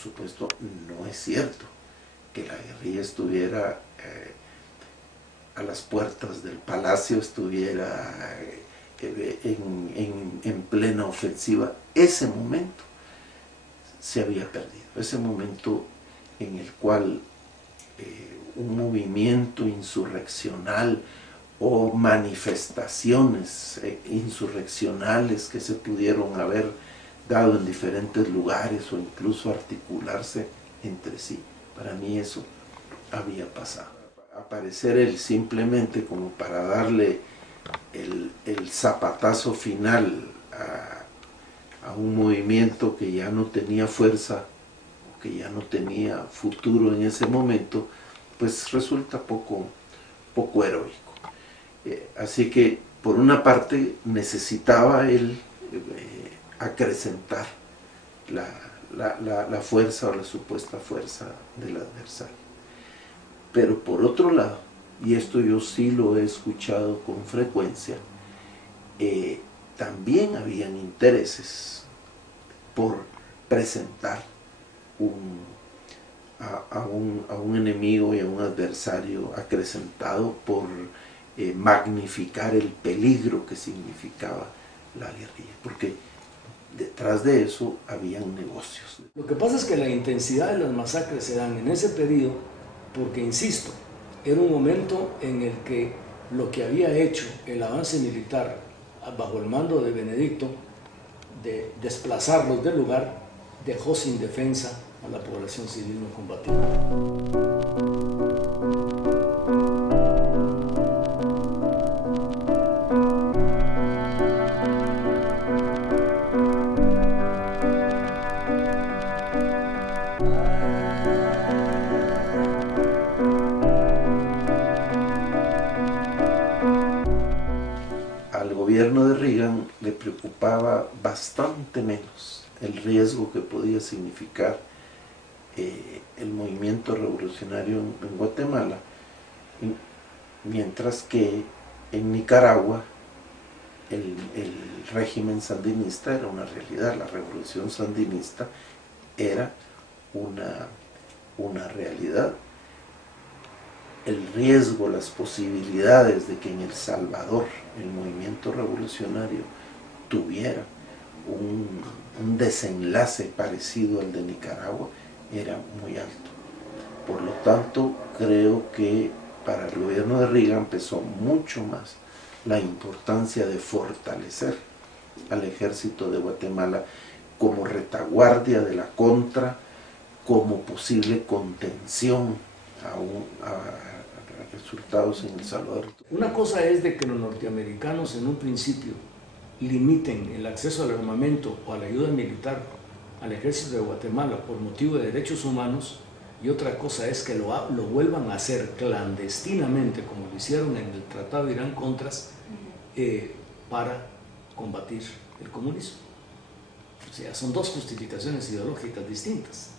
supuesto, no es cierto que la guerrilla estuviera a las puertas del palacio, estuviera en plena ofensiva. Ese momento se había perdido, ese momento en el cual un movimiento insurreccional o manifestaciones insurreccionales que se pudieron haber dado en diferentes lugares o incluso articularse entre sí. Para mí eso había pasado. Aparecer él simplemente como para darle el zapatazo final a un movimiento que ya no tenía fuerza, o que ya no tenía futuro en ese momento, pues resulta poco heroico. Así que, por una parte, necesitaba él acrecentar la fuerza o la supuesta fuerza del adversario. Pero por otro lado, y esto yo sí lo he escuchado con frecuencia, también habían intereses por presentar a un enemigo y a un adversario acrecentado, por magnificar el peligro que significaba la guerrilla, porque detrás de eso habían negocios. Lo que pasa es que la intensidad de las masacres se dan en ese periodo porque, insisto, era un momento en el que lo que había hecho el avance militar bajo el mando de Benedicto, de desplazarlos del lugar, dejó sin defensa a la población civil no combativa. Al gobierno de Reagan le preocupaba bastante menos el riesgo que podía significar el movimiento revolucionario en Guatemala, mientras que en Nicaragua el régimen sandinista era una realidad, la revolución sandinista era una realidad. El riesgo, las posibilidades de que en El Salvador el movimiento revolucionario tuviera un desenlace parecido al de Nicaragua era muy alto. Por lo tanto, creo que para el gobierno de Reagan pesó mucho más la importancia de fortalecer al ejército de Guatemala como retaguardia de la contra, como posible contención a resultados en El Salvador. Una cosa es de que los norteamericanos en un principio limiten el acceso al armamento o a la ayuda militar al ejército de Guatemala por motivo de derechos humanos, y otra cosa es que lo vuelvan a hacer clandestinamente, como lo hicieron en el Tratado de Irán-Contras, para combatir el comunismo. O sea, son dos justificaciones ideológicas distintas,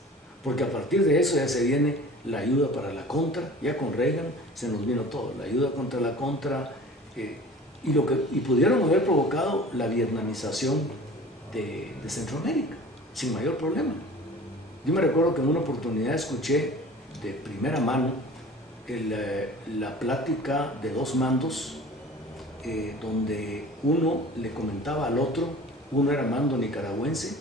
porque a partir de eso ya se viene la ayuda para la contra. Ya con Reagan se nos vino todo, la ayuda contra la contra, y pudieron haber provocado la vietnamización de Centroamérica sin mayor problema. Yo me recuerdo que en una oportunidad escuché de primera mano la plática de dos mandos, donde uno le comentaba al otro, uno era mando nicaragüense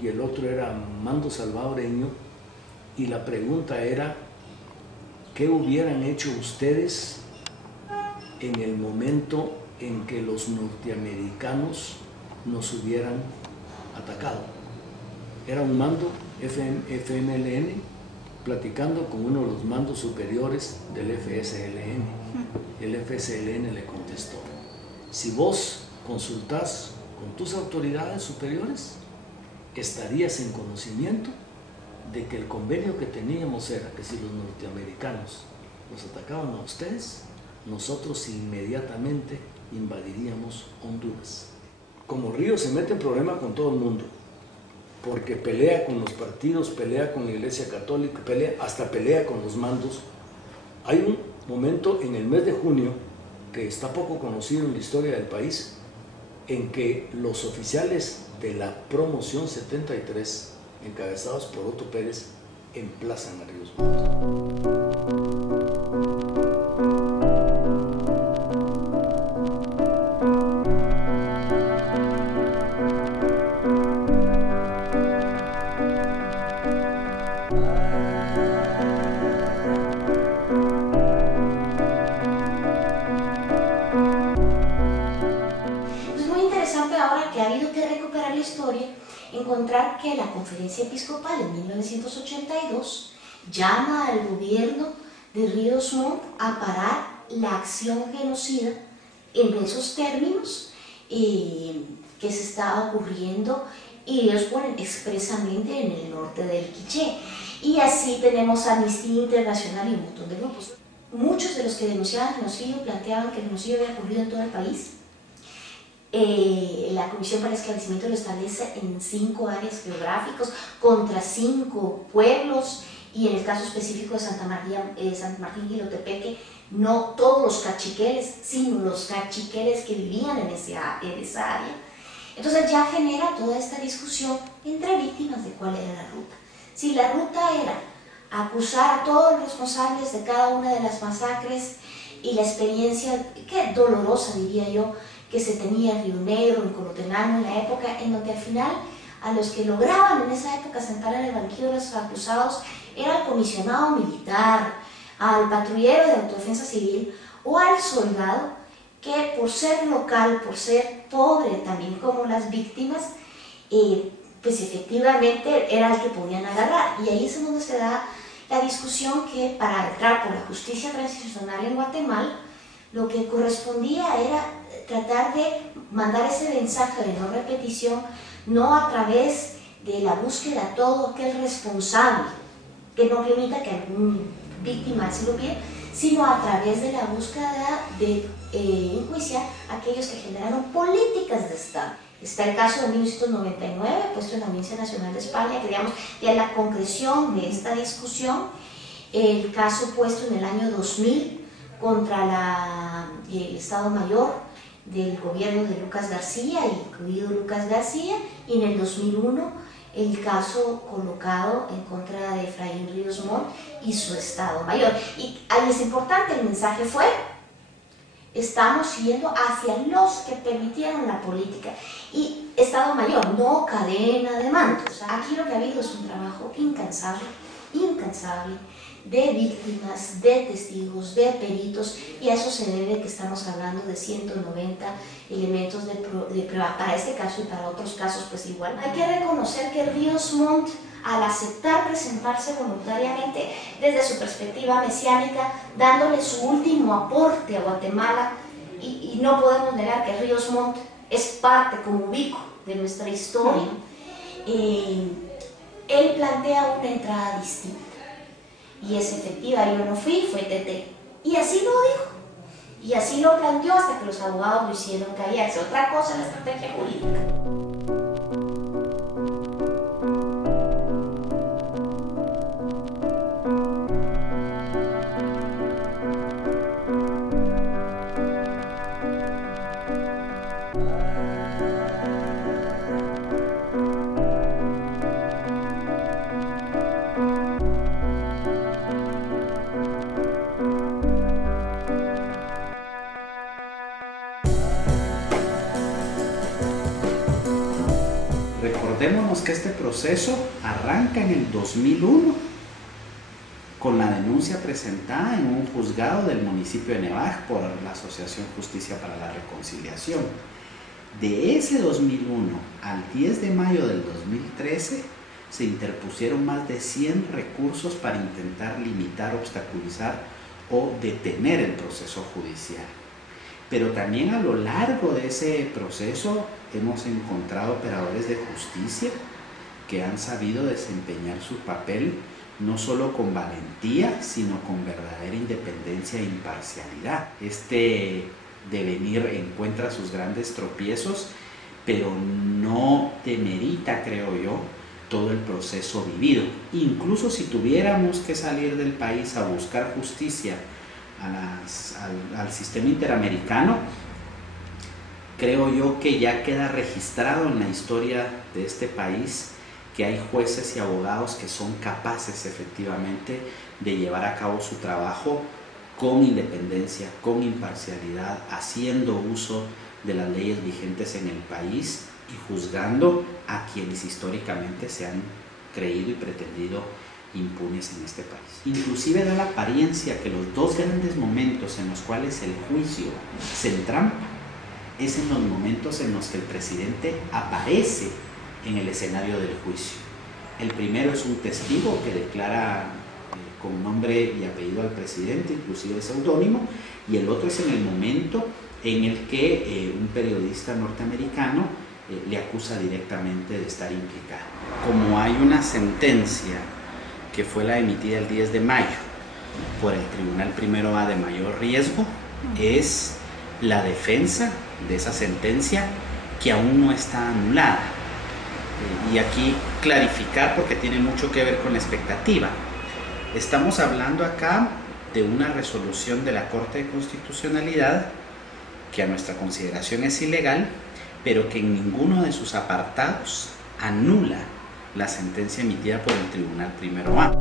y el otro era mando salvadoreño, y la pregunta era: ¿qué hubieran hecho ustedes en el momento en que los norteamericanos nos hubieran atacado? Era un mando FMLN platicando con uno de los mandos superiores del FSLN. El FSLN le contestó: si vos consultás con tus autoridades superiores, estarías en conocimiento de que el convenio que teníamos era que si los norteamericanos los atacaban a ustedes, nosotros inmediatamente invadiríamos Honduras. Como Ríos se mete en problema con todo el mundo, porque pelea con los partidos, pelea con la Iglesia Católica, hasta pelea con los mandos. Hay un momento en el mes de junio, que está poco conocido en la historia del país, en que los oficiales de la promoción 73 encabezados por Otto Pérez, emplazan a Ríos Montt. Encontrar que la Conferencia Episcopal en 1982 llama al gobierno de Ríos Montt a parar la acción genocida en esos términos que se estaba ocurriendo, y ellos ponen expresamente en el norte del Quiché. Y así tenemos Amnistía Internacional y un montón de grupos. Muchos de los que denunciaban genocidio planteaban que el genocidio había ocurrido en todo el país. La Comisión para el Esclarecimiento lo establece en 5 áreas geográficas contra 5 pueblos, y en el caso específico de Santa Martín Jilotepeque, no todos los cachiqueles, sino los cachiqueles que vivían en esa área. Entonces ya genera toda esta discusión entre víctimas de cuál era la ruta. Si la ruta era acusar a todos los responsables de cada una de las masacres, y la experiencia, que dolorosa diría yo, que se tenía en Río Negro, en Colotenango, en la época en donde al final a los que lograban en esa época sentar en el banquillo de los acusados era al comisionado militar, al patrullero de autodefensa civil o al soldado, que por ser local, por ser pobre también como las víctimas, pues efectivamente era el que podían agarrar. Y ahí es donde se da la discusión que para entrar por la justicia transicional en Guatemala, lo que correspondía era tratar de mandar ese mensaje de no repetición, no a través de la búsqueda de todo aquel responsable, que no permita que alguna víctima se lo pida, sino a través de la búsqueda de enjuiciar a aquellos que generaron políticas de Estado. Está el caso de 1999, puesto en la Audiencia Nacional de España, que digamos ya la concreción de esta discusión, el caso puesto en el año 2000 contra el Estado Mayor del gobierno de Lucas García, incluido Lucas García, y en el 2001 el caso colocado en contra de Efraín Ríos Montt y su Estado Mayor. Y ahí es importante, el mensaje fue: estamos yendo hacia los que permitieron la política, y Estado Mayor, no cadena de mandos. Aquí lo que ha habido es un trabajo incansable de víctimas, de testigos, de peritos, y a eso se debe que estamos hablando de 190 elementos de prueba para este caso, y para otros casos pues igual. Hay que reconocer que Ríos Montt, al aceptar presentarse voluntariamente desde su perspectiva mesiánica, dándole su último aporte a Guatemala, y no podemos negar que Ríos Montt es parte como ubico de nuestra historia, él plantea una entrada distinta. Y es efectiva, yo no fui, fue TT. Y así lo dijo. Y así lo planteó hasta que los abogados lo hicieron callarse. Otra cosa es la estrategia jurídica. Recordémonos que este proceso arranca en el 2001 con la denuncia presentada en un juzgado del municipio de Nevaj por la Asociación Justicia para la Reconciliación. De ese 2001 al 10 de mayo del 2013 se interpusieron más de 100 recursos para intentar limitar, obstaculizar o detener el proceso judicial. Pero también a lo largo de ese proceso hemos encontrado operadores de justicia que han sabido desempeñar su papel no solo con valentía, sino con verdadera independencia e imparcialidad. Este devenir encuentra sus grandes tropiezos, pero no demerita, creo yo, todo el proceso vivido. Incluso si tuviéramos que salir del país a buscar justicia al sistema interamericano, creo yo que ya queda registrado en la historia de este país que hay jueces y abogados que son capaces efectivamente de llevar a cabo su trabajo con independencia, con imparcialidad, haciendo uso de las leyes vigentes en el país y juzgando a quienes históricamente se han creído y pretendido impunes en este país. Inclusive da la apariencia que los dos grandes momentos en los cuales el juicio se entrampa es en los momentos en los que el presidente aparece en el escenario del juicio. El primero es un testigo que declara con nombre y apellido al presidente, inclusive seudónimo, y el otro es en el momento en el que un periodista norteamericano le acusa directamente de estar implicado. Como hay una sentencia que fue la emitida el 10 de mayo por el Tribunal Primero A de mayor riesgo, es la defensa de esa sentencia que aún no está anulada. Y aquí clarificar, porque tiene mucho que ver con la expectativa. Estamos hablando acá de una resolución de la Corte de Constitucionalidad que a nuestra consideración es ilegal, pero que en ninguno de sus apartados anula la sentencia emitida por el Tribunal Primero A.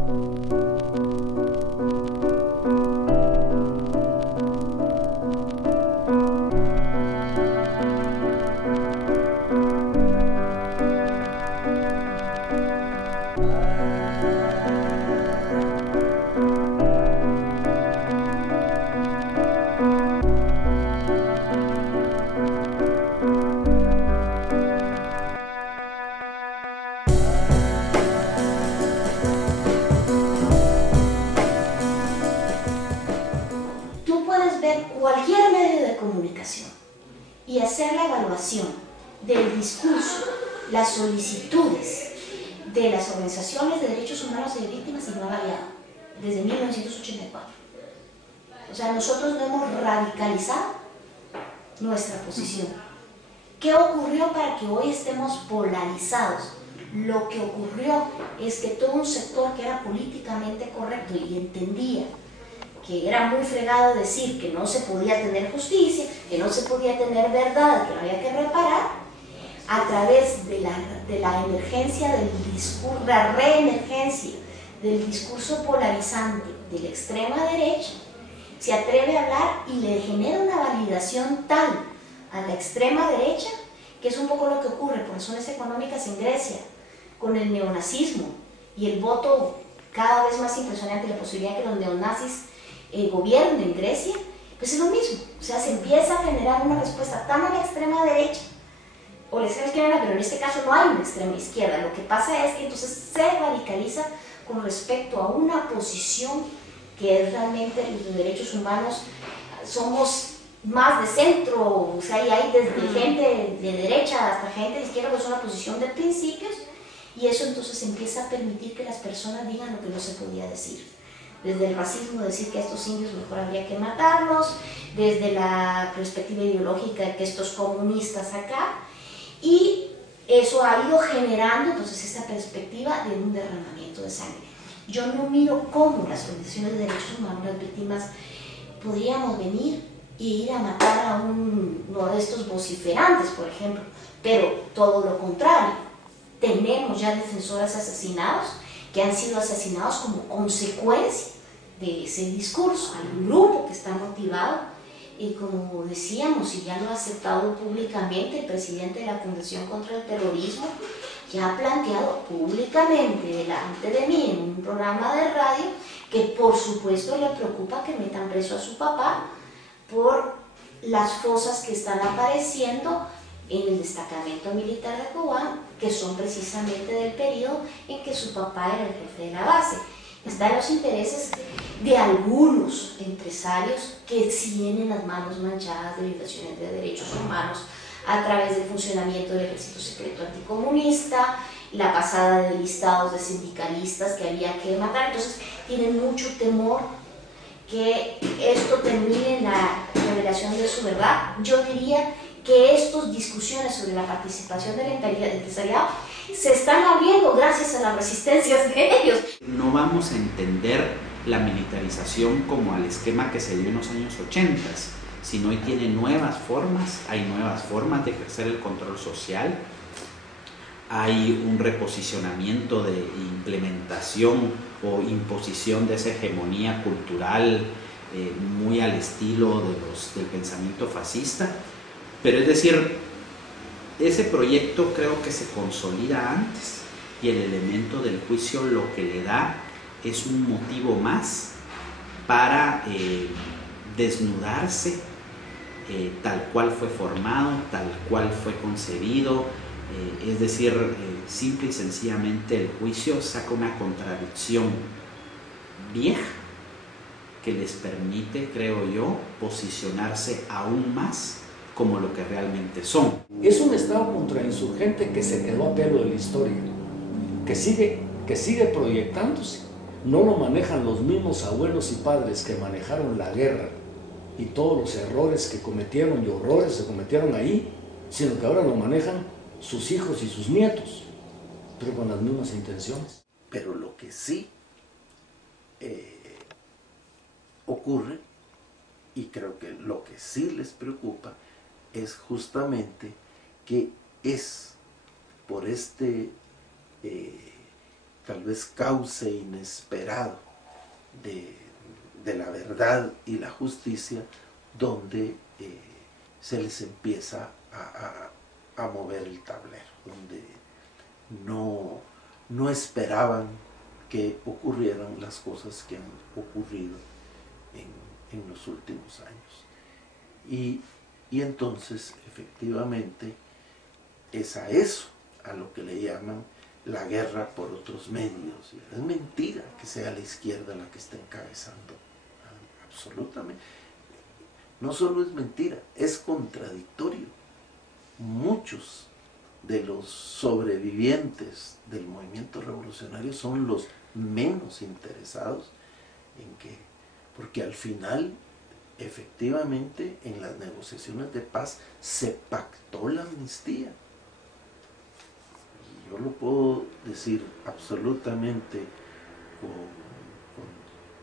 Cualquier medio de comunicación y hacer la evaluación del discurso, las solicitudes de las organizaciones de derechos humanos y de víctimas y no ha variado desde 1984. O sea, nosotros no hemos radicalizado nuestra posición. ¿Qué ocurrió para que hoy estemos polarizados? Lo que ocurrió es que todo un sector que era políticamente correcto y entendía que era muy fregado decir que no se podía tener justicia, que no se podía tener verdad, que no había que reparar, a través de la emergencia del discurso, la reemergencia del discurso polarizante de la extrema derecha, se atreve a hablar y le genera una validación tal a la extrema derecha, que es un poco lo que ocurre por razones económicas en Grecia, con el neonazismo y el voto cada vez más impresionante, la posibilidad de que los neonazis gobierno en Grecia, pues es lo mismo. O sea, se empieza a generar una respuesta tan a la extrema derecha o la extrema izquierda, pero en este caso no hay una extrema izquierda. Lo que pasa es que entonces se radicaliza con respecto a una posición que es realmente los derechos humanos. Somos más de centro, o sea, y hay desde gente de derecha hasta gente de izquierda, pues una posición de principios, y eso entonces empieza a permitir que las personas digan lo que no se podía decir. Desde el racismo, decir que a estos indios mejor habría que matarlos, desde la perspectiva ideológica de que estos comunistas acá, y eso ha ido generando entonces esta perspectiva de un derramamiento de sangre. Yo no miro cómo las organizaciones de derechos humanos, las víctimas, podríamos venir e ir a matar a uno de estos vociferantes, por ejemplo, pero todo lo contrario. Tenemos ya defensores asesinados que han sido asesinados como consecuencia de ese discurso. Hay un grupo que está motivado y, como decíamos, y ya lo ha aceptado públicamente el presidente de la Fundación contra el Terrorismo, que ha planteado públicamente delante de mí en un programa de radio que por supuesto le preocupa que metan preso a su papá por las fosas que están apareciendo en el destacamento militar de Cobán, que son precisamente del periodo en que su papá era el jefe de la base. Están los intereses de algunos empresarios que tienen las manos manchadas de violaciones de derechos humanos a través del funcionamiento del ejército secreto anticomunista, la pasada de listados de sindicalistas que había que matar. Entonces tienen mucho temor que esto termine en la revelación de su verdad. Yo diría que estas discusiones sobre la participación del empresariado se están abriendo gracias a las resistencias de ellos. No vamos a entender la militarización como al esquema que se dio en los años 80, sino hoy tiene nuevas formas, hay nuevas formas de ejercer el control social, hay un reposicionamiento de implementación o imposición de esa hegemonía cultural muy al estilo del pensamiento fascista. Pero es decir, ese proyecto creo que se consolida antes, y el elemento del juicio lo que le da es un motivo más para desnudarse tal cual fue formado, tal cual fue concebido. Es decir, simple y sencillamente el juicio saca una contradicción vieja que les permite, creo yo, posicionarse aún más como lo que realmente son. Es un Estado contrainsurgente que se quedó a pelo de la historia, que sigue proyectándose. No lo manejan los mismos abuelos y padres que manejaron la guerra y todos los errores que cometieron y horrores se cometieron ahí, sino que ahora lo manejan sus hijos y sus nietos, pero con las mismas intenciones. Pero lo que sí ocurre, y creo que lo que sí les preocupa, es justamente que es por este tal vez cauce inesperado de la verdad y la justicia, donde se les empieza a mover el tablero, donde no esperaban que ocurrieran las cosas que han ocurrido en los últimos años. Y entonces, efectivamente, es a eso a lo que le llaman la guerra por otros medios. Es mentira que sea la izquierda la que está encabezando, absolutamente. No solo es mentira, es contradictorio. Muchos de los sobrevivientes del movimiento revolucionario son los menos interesados en que, porque al final, efectivamente, en las negociaciones de paz se pactó la amnistía. Y yo lo puedo decir absolutamente con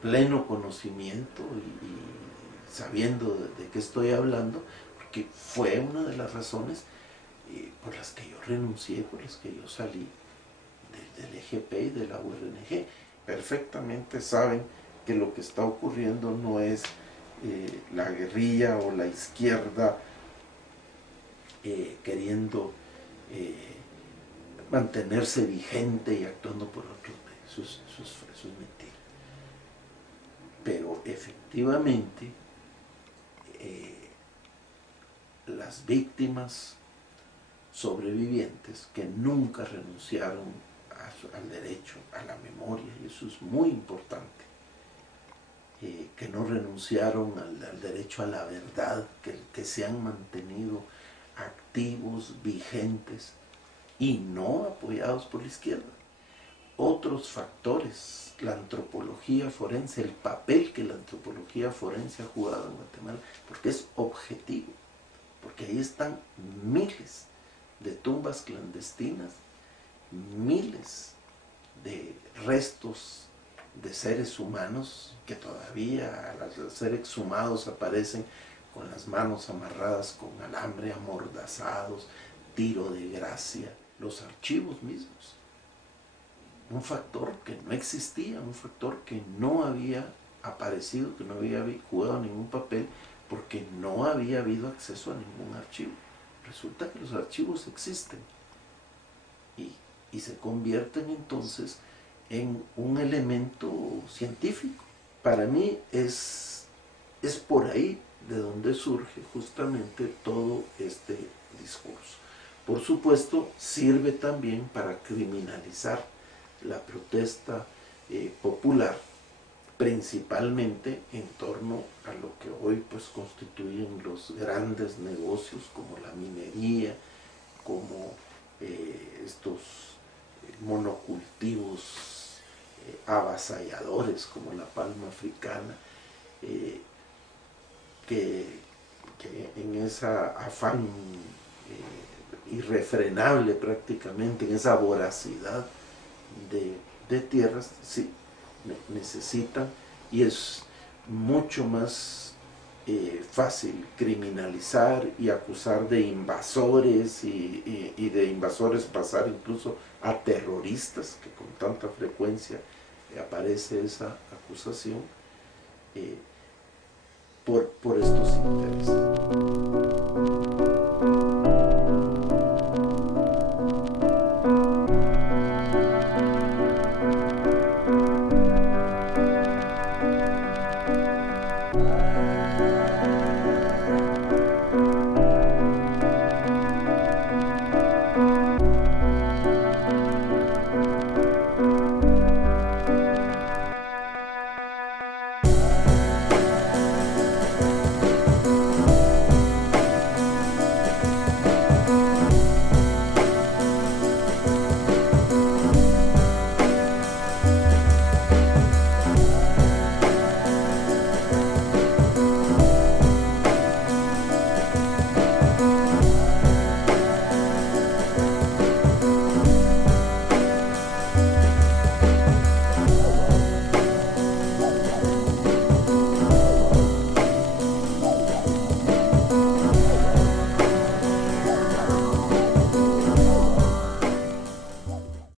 pleno conocimiento y sabiendo de qué estoy hablando, porque fue una de las razones por las que yo renuncié, por las que yo salí del EGP y de la URNG. Perfectamente saben que lo que está ocurriendo no es la guerrilla o la izquierda queriendo mantenerse vigente y actuando por otros medios. Eso es mentira. Pero efectivamente las víctimas sobrevivientes que nunca renunciaron al derecho a la memoria, y eso es muy importante, que no renunciaron al derecho a la verdad, que se han mantenido activos, vigentes y no apoyados por la izquierda. Otros factores, la antropología forense, el papel que la antropología forense ha jugado en Guatemala, porque es objetivo, porque ahí están miles de tumbas clandestinas, miles de restos de seres humanos que todavía al ser exhumados aparecen con las manos amarradas con alambre, amordazados, tiro de gracia, los archivos mismos. Un factor que no existía, un factor que no había aparecido, que no había jugado ningún papel, porque no había habido acceso a ningún archivo. Resulta que los archivos existen y se convierten entonces en un elemento científico. Para mí es por ahí de donde surge justamente todo este discurso. Por supuesto, sirve también para criminalizar la protesta popular, principalmente en torno a lo que hoy pues constituyen los grandes negocios como la minería, como estos monocultivos avasalladores como la palma africana, que en ese afán irrefrenable prácticamente, en esa voracidad de tierras, sí, necesitan, y es mucho más fácil criminalizar y acusar de invasores y de invasores pasar incluso a terroristas, que con tanta frecuencia aparece esa acusación, por estos intereses.